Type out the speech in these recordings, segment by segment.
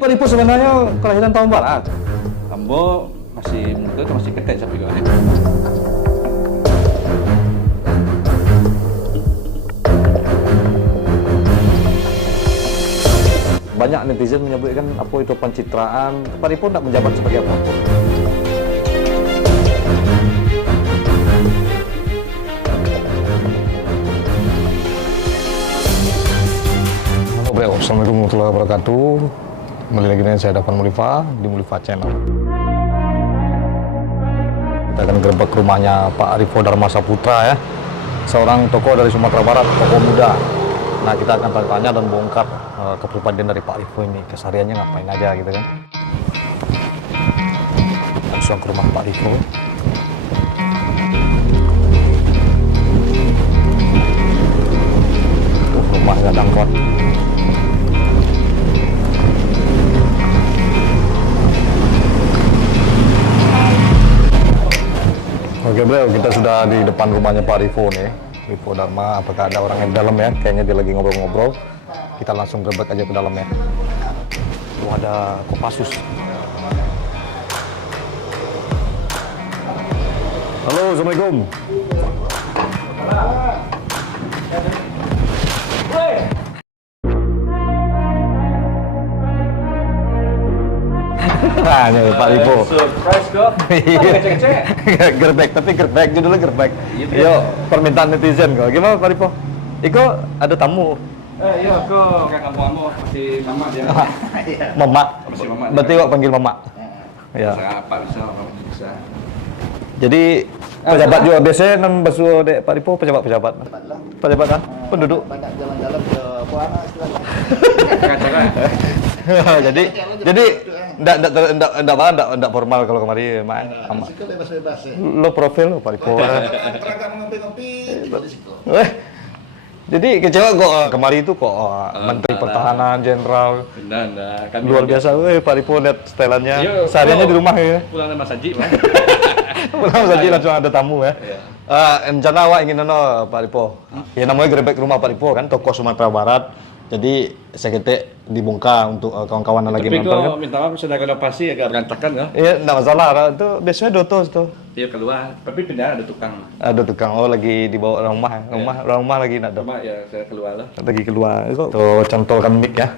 Pak Ripo sebenarnya kelahiran tahun barat. Ambo masih menurut itu masih ketek tapi kok. Banyak netizen menyebutkan apa itu pencitraan. Pak Ripo tidak menjabat sebagai apapun. Halo bro, assalamualaikum warahmatullahi wabarakatuh. Kembali lagi dengan saya Davan Mulifa di Mulifa Channel. Kita akan gerbek rumahnya Pak Arifo Dharma Saputra ya, seorang tokoh dari Sumatera Barat, tokoh muda. Nah, kita akan tanya dan bongkar kepribadian dari Pak Arifo ini, kesehariannya ngapain aja gitu kan. Langsung ke rumah Pak Arifo. Rumah nggak angkot. Oke bro, kita sudah di depan rumahnya Pak Arifo nih. Arifo Dharma, apakah ada orang yang di dalam ya? Kayaknya dia lagi ngobrol-ngobrol. Kita langsung gerbek aja ke dalam ya. Oh, ada Kopassus. Halo, assalamualaikum. Nah, ini Pak Arifo. Surprise kok. Kecek-kecek. Gerbek, tapi gerbek judulnya gerbek. Iya. Yo, permintaan netizen kok. Gimana Pak Arifo? Iko ada tamu. Iya kok kayak kamu masih mama dia. Mama. Masih mama. Berarti kok panggil mama. Ya. Bisa apa bisa. Jadi pejabat juga biasanya nan basuh dek Pak Arifo pejabat-pejabat. Pejabat kan? Penduduk. Banyak jalan-jalan ke Puana istilahnya. jadi enggak formal kalau kemari mak. Risiko bebas-bebas ya. Lo profil lo Pak Arifo. Perangkat ngopi-ngopi tiba risiko. Jadi kecewa kok kemari itu kok Menteri Pertahanan Jenderal Enggak. Kami luar biasa. Pak Arifo lihat setelannya. Iya, Sehariannya di rumah ya. Pulang sama Saji, Pak. Pulang saja langsung ada tamu ya. Iya. Rencana awak ingin Pak Arifo. Ya namanya gerbek rumah Pak Arifo kan, tokoh Sumatera Barat. Jadi saya kete dibongkar untuk kawan-kawan yang lagi Tapi nonton kan. kok minta maaf sudah renovasi agak berantakan kan? Iya, enggak masalah. Itu biasanya dotos tuh. Dia keluar, tapi pindah ada tukang. Ada tukang lagi dibawa rumah. Rumah lagi enggak ada. Cuma ya saya keluar lah. Lagi keluar. Tuh cantolkan mic ya.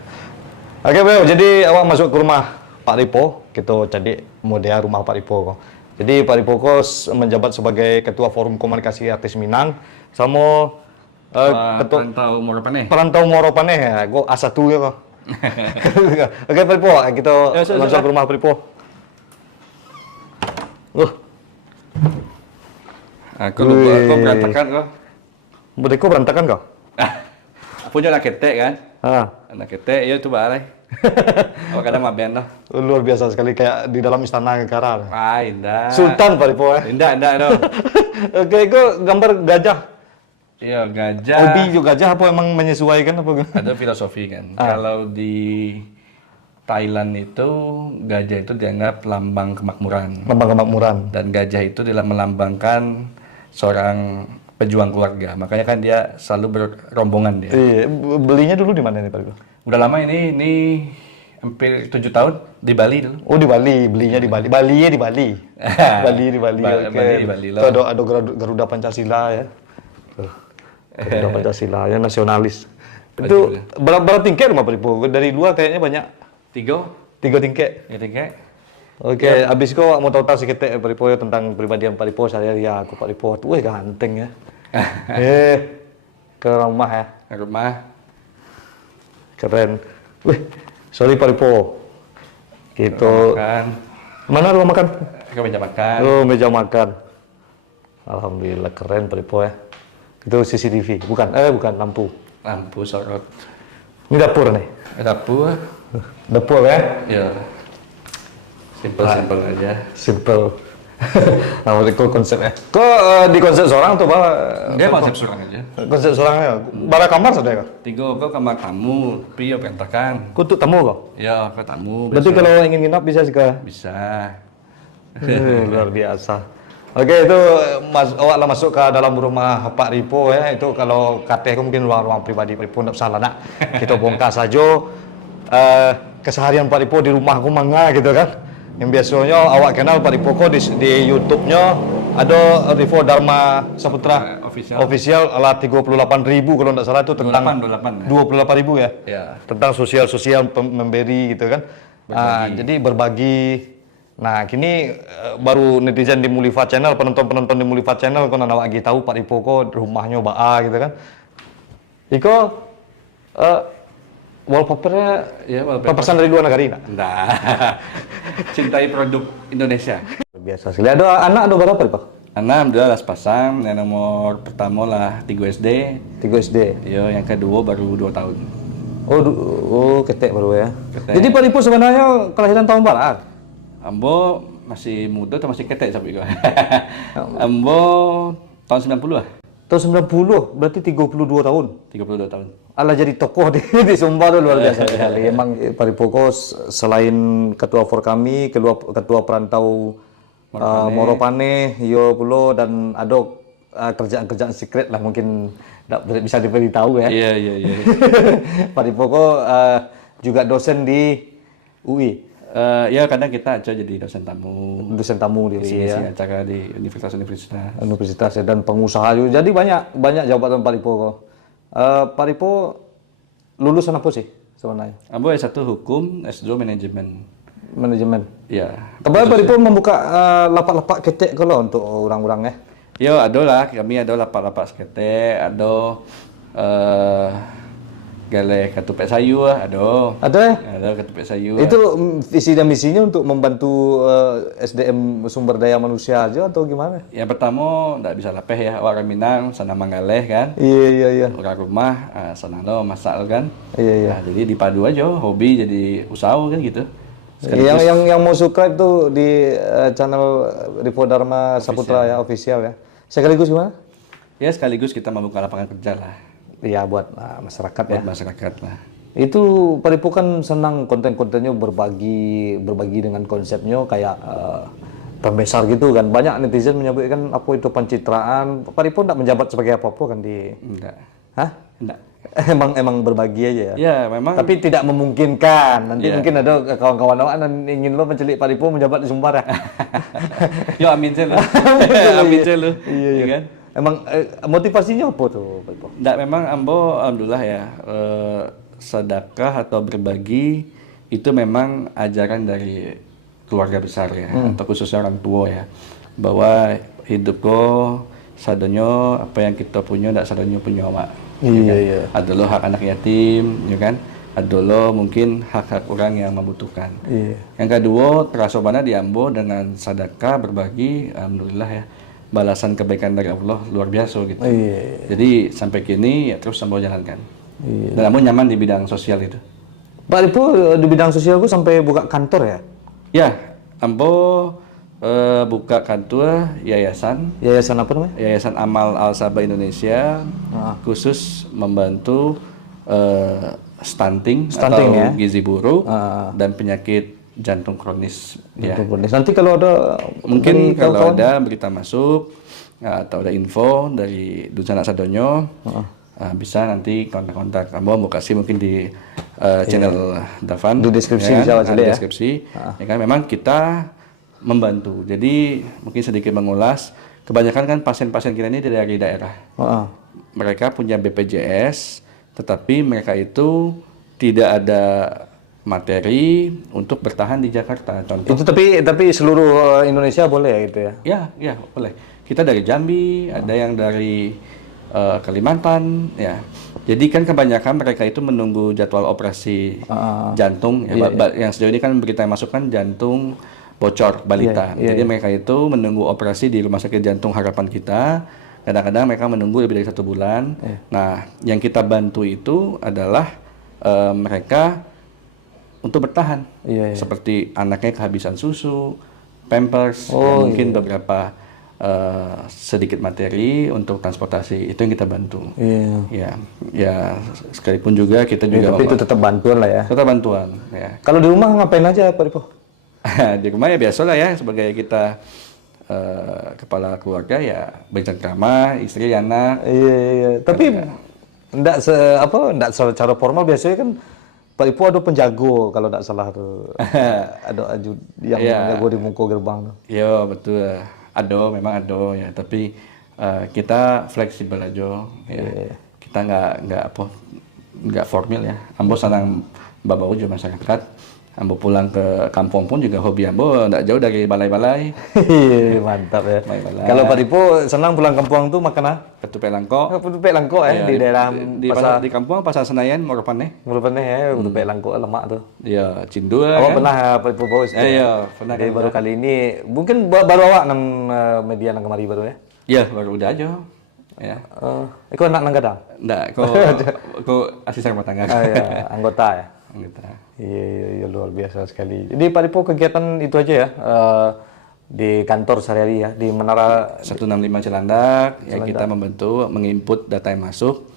Oke, bro. Jadi awak masuk ke rumah Pak Arifo, kita cari model rumah Pak Arifo. Jadi Pak Arifo menjabat sebagai Ketua Forum Komunikasi Artis Minang sama Ketua Perantau Moropaneh ya. Gue A1 ya kok. Oke Pak Arifo, kita langsung ke rumah Pak Arifo. Aku lupa, aku berantakan kok. Budeko berantakan kok? Punya anak ketek kan? Anak ketek, ya coba alay. Oh kadang mah ben lah. Luar biasa sekali kayak di dalam istana negara. Indah. Sultan Pak Arifo ya. Indah dong. Oke, itu gambar gajah. Iya gajah. Hobi juga gajah apa emang menyesuaikan apa? Ada filosofi kan. Kalau di Thailand itu gajah itu dianggap lambang kemakmuran. Lambang kemakmuran. Dan gajah itu melambangkan seorang pejuang keluarga. Makanya kan dia selalu berombongan dia. Iya, belinya dulu di mana nih Pak Arifo? Udah lama ini hampir 7 tahun di Bali dulu. Oh di Bali, belinya di Bali. Balinya di Bali. Bali di Bali. Bali di Bali loh. Ada Garuda Pancasila ya. Garuda Pancasila ya, nasionalis. Itu berapa tingkat rumah Pak Arifo? Dari luar kayaknya banyak. 3 tingkat. Ya tingkat. Oke, abis itu mau tahu sedikit Pak Arifo ya tentang pribadian Pak Arifo. Saya ya aku Pak Arifo tuh ganteng ya. Ke rumah ya. Ke rumah. Keren. Sorry Pak Arifo. Gitu. Makan. Mana ruang makan? Ke meja makan. Oh, meja makan. Alhamdulillah keren Pak Arifo ya. Itu CCTV, bukan lampu. Lampu sorot. Ini dapur nih. Dapur. Dapur ya. Ya. Simpel aja. Simple. Nah, itu konsepnya. Kok di konsep seorang tuh Pak? Dia konsep surang aja. Konsep seorangnya. Bara kamar sudah kah? 3 kau kamar tamu, tapi ya berantakan. Kutuk tamu kok. Ya, ke tamu. Berarti biasa. kalau ingin nginap bisa sih kah? Bisa. Luar biasa. Oke, itu awak lah masuk ke dalam rumah Pak Arifo ya. Itu kalau katanya mungkin ruang-ruang pribadi Pak Arifo, tidak salah nak. Kita bongkar saja. keseharian Pak Ripo di rumah kumanga gitu kan. Yang biasanya awak kenal Pak Ripo kok di YouTube-nya ada Rivo Dharma Saputra official ala 38.000 kalau tidak salah itu tentang 28.000 ya. Ya. Tentang sosial memberi gitu kan. Jadi berbagi. Nah, kini baru netizen di Mulifa Channel, penonton-penonton di Mulifa Channel kok awak lagi tahu Pak Ripo kok rumahnya baa gitu kan. Iko wallpapernya Ya, wallpaper. pesan dari luar negara enggak? Nah, cintai produk Indonesia. Biasa sekali. Ada anak ada berapa Pak? Anak udah las pasang, yang nomor pertama lah 3 SD, 3 SD. yo yang kedua baru 2 tahun. Oh, ketek baru ya. Ketek. Jadi Pak Ripo sebenarnya kelahiran tahun berapa? Ambo masih muda atau masih ketek sampai gua. Ambo tahun 90 lah, Tahun 90, berarti 32 tahun. 32 tahun. Ala jadi tokoh di Sumba tuh luar biasa sekali. Emang Pak Ripo selain ketua for kami, ketua perantau Moropane, yo pulo dan ada kerjaan-kerjaan secret lah mungkin tidak bisa diberitahu ya. Iya. Pak Ripo juga dosen di UI, Ya kadang kita aja jadi dosen tamu, dosen tamu di UI isi ya. acara di universitas-universitas. Universitas ya, dan pengusaha juga. Jadi banyak jabatan Pak Ripo kok. Pak Ripo lulusan apa sih sebenarnya? Ambo S1 hukum, S2 manajemen. Manajemen. Ya. Kemarin Pak Ripo membuka lapak-lapak ketek kalau untuk orang-orang ya. Yo ada lah, kami ada lapak-lapak sekete, ada galeh ketupet sayu ada. Ada ya? Ada ketupet sayu. Itu visi dan misinya untuk membantu SDM sumber daya manusia aja atau gimana? Yang pertama nggak bisa lapeh ya, orang Minang sana manggaleh kan. Iya. Orang rumah sana lo masak kan. Iya. Nah, jadi dipadu aja hobi jadi usaha kan gitu. Yang mau subscribe tuh di channel Rivo Dharma Saputra ya, official ya. Sekaligus gimana? Ya sekaligus kita membuka lapangan kerja lah Iya buat masyarakat ya. buat masyarakat lah. Itu Pak Ripo kan senang konten-kontennya berbagi dengan konsepnya kayak pembesar gitu kan. Banyak netizen menyebutkan apa itu pencitraan. Pak Ripo enggak menjabat sebagai apa-apa kan di Enggak. Hah? Enggak. emang berbagi aja ya. Ya memang. Tapi tidak memungkinkan. Nanti Iya. mungkin ada kawan-kawan awak yang ingin lo mencelik Pak Ripo menjabat di Sumbar ya. Yo amin celu. Amin celu. Iya kan? Emang motivasinya apa tuh Pak Ripo? Enggak, memang Ambo alhamdulillah ya sedekah atau berbagi itu memang ajaran dari keluarga besar ya, atau khususnya orang tua ya, bahwa hidup ko sadonyo apa yang kita punya ndak sadonyo punya awak. Iya. Ada lo hak anak yatim, ya kan? Ada lo mungkin hak-hak orang yang membutuhkan. Iya. Yang kedua, terasa mana di Ambo dengan sedekah berbagi, alhamdulillah ya, balasan kebaikan dari Allah luar biasa gitu. Iya. Jadi sampai kini ya terus Ambo jalankan. Iya. Dan Ambo nyaman di bidang sosial itu. Pak Ripo di bidang sosial gue sampai buka kantor ya? Ya, Ambo buka kantor yayasan Yayasan apa namanya? Yayasan Amal Al Sabah Indonesia, khusus membantu stunting atau ya? gizi buruk dan penyakit jantung kronis. Ya. Nanti kalau ada Mungkin kalau ada berita masuk atau ada info dari Dusun Anak Sadonyo, bisa nanti kontak-kontak. Ambo mau kasih mungkin di channel Davan di deskripsi ya, bisa baca di ya. deskripsi. Ya kan memang kita membantu. Jadi mungkin sedikit mengulas, kebanyakan kan pasien-pasien kita ini dari daerah. Mereka punya BPJS, tetapi mereka itu tidak ada materi untuk bertahan di Jakarta. Contoh. Itu tapi seluruh Indonesia boleh ya gitu ya? Ya boleh. Kita dari Jambi, ada yang dari Kalimantan, ya. Jadi kan kebanyakan mereka itu menunggu jadwal operasi jantung. Ya, yang sejauh ini kan berita yang masuk kan jantung bocor balita. Jadi mereka itu menunggu operasi di Rumah Sakit Jantung Harapan kita. Kadang-kadang mereka menunggu lebih dari 1 bulan. Nah, yang kita bantu itu adalah mereka untuk bertahan. Seperti anaknya kehabisan susu, pampers, mungkin beberapa sedikit materi untuk transportasi, itu yang kita bantu. Ya sekalipun juga kita juga tapi itu tetap bantuan lah ya. Tetap bantuan. Ya. Kalau di rumah ngapain aja Pak Ripo? Di rumah ya biasa lah ya, sebagai kita kepala keluarga ya bercengkrama, istri, anak. Iya. Tapi enggak secara formal biasanya kan Pak Ipo ada penjago kalau tidak salah tuh. Ada yang Iya. jago di muka gerbang tuh. Iya betul, memang ada ya. Tapi kita fleksibel aja, ya. Kita nggak formal ya. Ambo senang bawa juga masyarakat. Ambo pulang ke kampung pun juga hobi ambo nggak jauh dari balai-balai. Mantap ya. Baiklah. Kalau Pak Ipo senang pulang kampung tuh makan apa? Ketupat langko. Ketupat langko Ya, di daerah di kampung pasar Senayan Morapan nih. Merupakan ya ketupat langko lemak tuh. Dia cindua. Awak kan? pernah Pak Ipo bawa situ? Iya, pernah Jadi kan. baru kali ini mungkin baru awak nang media nang kemari baru ya. Iya, baru udah aja. Ya. Kau nak nang gadang? Enggak, kok asisten rumah tangga. Ah, ya, anggota ya. Gitu. Iya, luar biasa sekali. Jadi Pak Ipo kegiatan itu aja ya di kantor sehari-hari ya di Menara 165 Cilandak, ya kita membantu menginput data yang masuk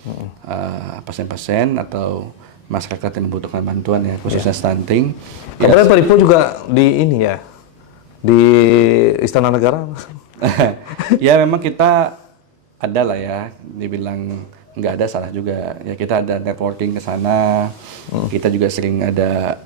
pasien-pasien atau masyarakat yang membutuhkan bantuan ya khususnya stunting. Kemarin Pak Ipo juga di ini ya di Istana Negara. Ya memang kita ada lah ya, dibilang nggak ada salah juga. Ya kita ada networking ke sana, kita juga sering ada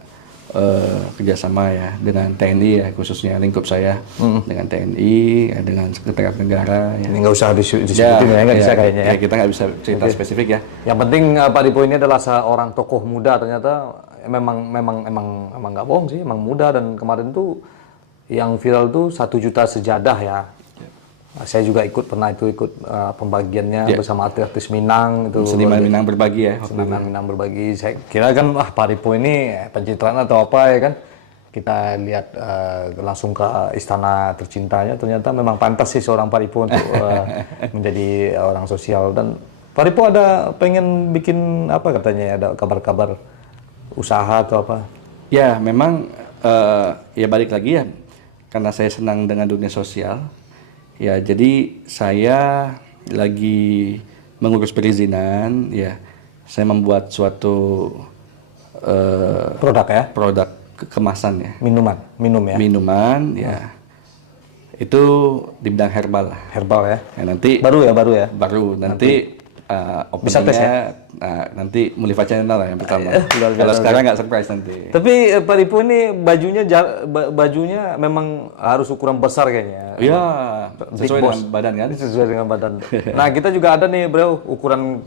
kerjasama ya dengan TNI ya khususnya lingkup saya dengan TNI, ya, dengan Sekretariat Negara. Ya. Ini nggak usah disebutin ya, nggak bisa kayaknya ya. Kita nggak bisa cerita spesifik ya. Yang penting Pak Ipo ini adalah seorang tokoh muda ternyata emang nggak bohong sih, emang muda dan kemarin tuh yang viral tuh 1 juta sejadah ya. Saya juga pernah ikut pembagiannya bersama artis Minang itu. Seniman Minang berbagi ya. Seniman Minang berbagi. Saya kira kan Pak Ipo ini pencitraan atau apa ya kan. Kita lihat langsung ke istana tercintanya, ternyata memang pantas sih seorang Pak Ipo untuk menjadi orang sosial. Dan Pak Ipo ada pengen bikin apa katanya ya, ada kabar-kabar usaha atau apa? Ya memang ya balik lagi ya, karena saya senang dengan dunia sosial. Ya, jadi saya lagi mengurus perizinan, ya. Saya membuat suatu Produk ya? produk kemasan ya. Minum ya? Minuman, ya. Itu di bidang herbal lah. Herbal ya? Ya, nanti Baru ya? baru nanti Bisa tes ya? nanti Mulifa Channel lah yang pertama. luar biasa. Kalau sekarang nggak surprise nanti. Tapi Pak Ipo ini bajunya memang harus ukuran besar kayaknya. Iya, Big sesuai boss. dengan badan kan. Sesuai dengan badan. Nah, kita juga ada nih, Bro, ukuran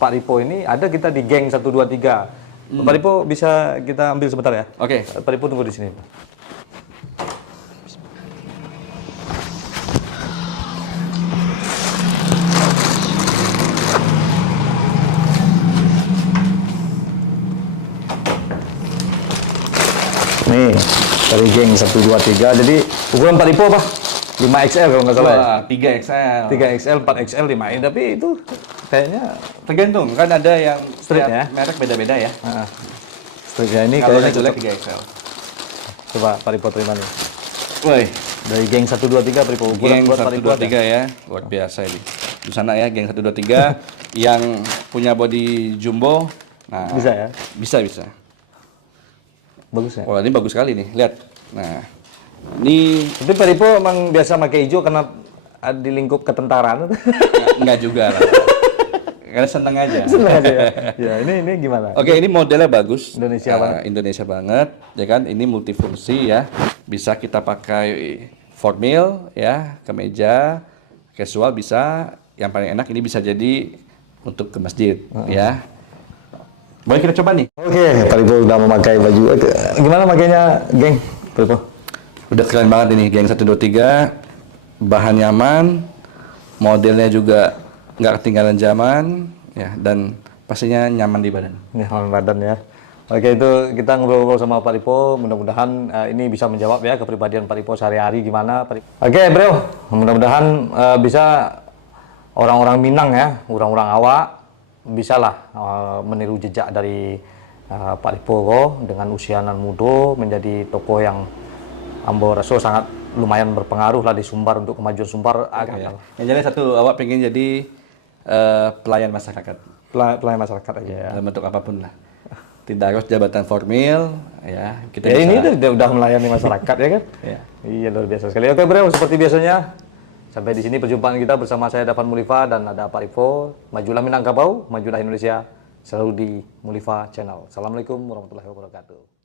Pak Ipo ini ada kita di geng 123. Pak Ipo bisa kita ambil sebentar ya? Oke. Pak Ipo tunggu di sini. Nih, dari geng 123. Jadi ukuran Pak Ipo apa? 5XL kalau nggak salah ya? Wah, 3XL. 3XL, 4XL, 5 tapi itu kayaknya Tergantung, kan ada yang Street setiap ya? merek beda-beda ya. striknya ini Kalau kayaknya yang jelek cocok. 3XL. Coba Pak Ipo terima nih. Woi, Dari geng 123 Pak Ipo, ukuran geng buat Pak Ipo ada. 123 ya. Luar biasa ini. Di sana ya, geng 123 yang punya body jumbo. Nah, Bisa ya? Bisa. Bagus ya? Wah, ini bagus sekali nih. Lihat. Nah, ini Tapi Pak Ipo emang biasa pakai hijau karena di lingkup ketentaraan. enggak juga lah. Karena seneng aja. Senang aja ya. Ya, ini gimana? Oke, ini modelnya bagus. Indonesia banget. Indonesia banget, ya kan? Ini multifungsi ya. Bisa kita pakai formal ya, kemeja, casual bisa. Yang paling enak ini bisa jadi untuk ke masjid ya. Boleh kita coba nih. Oke, Pak Ipo udah memakai baju. Oke, gimana makainya, geng? Pak Ipo? Udah keren banget ini, geng 123. Bahan nyaman, modelnya juga nggak ketinggalan zaman ya, dan pastinya nyaman di badan. Ini hal badan ya. Oke, itu kita ngobrol-ngobrol sama Pak Ipo. Mudah-mudahan ini bisa menjawab ya kepribadian Pak Ipo sehari-hari gimana. Pak Ipo. Oke, Bro. Mudah-mudahan bisa orang-orang Minang ya, orang-orang awak bisalah meniru jejak dari Pak Ipo dengan usia nan muda menjadi tokoh yang ambo rasa sangat lumayan berpengaruh lah di Sumbar untuk kemajuan Sumbar. Ya. Yang jelas satu, awak pengen jadi pelayan masyarakat Pelayan masyarakat aja ya. dalam bentuk apapun lah. Tidak harus jabatan formal ya. Kita Ya bisa. ini udah melayani masyarakat ya kan? Ya. Iya luar biasa sekali. Oke Bro, seperti biasanya sampai di sini perjumpaan kita bersama saya Dafan Mulifa dan ada Pak Ipo. Majulah Minangkabau, majulah Indonesia. selalu di Mulifa Channel. Assalamualaikum warahmatullahi wabarakatuh.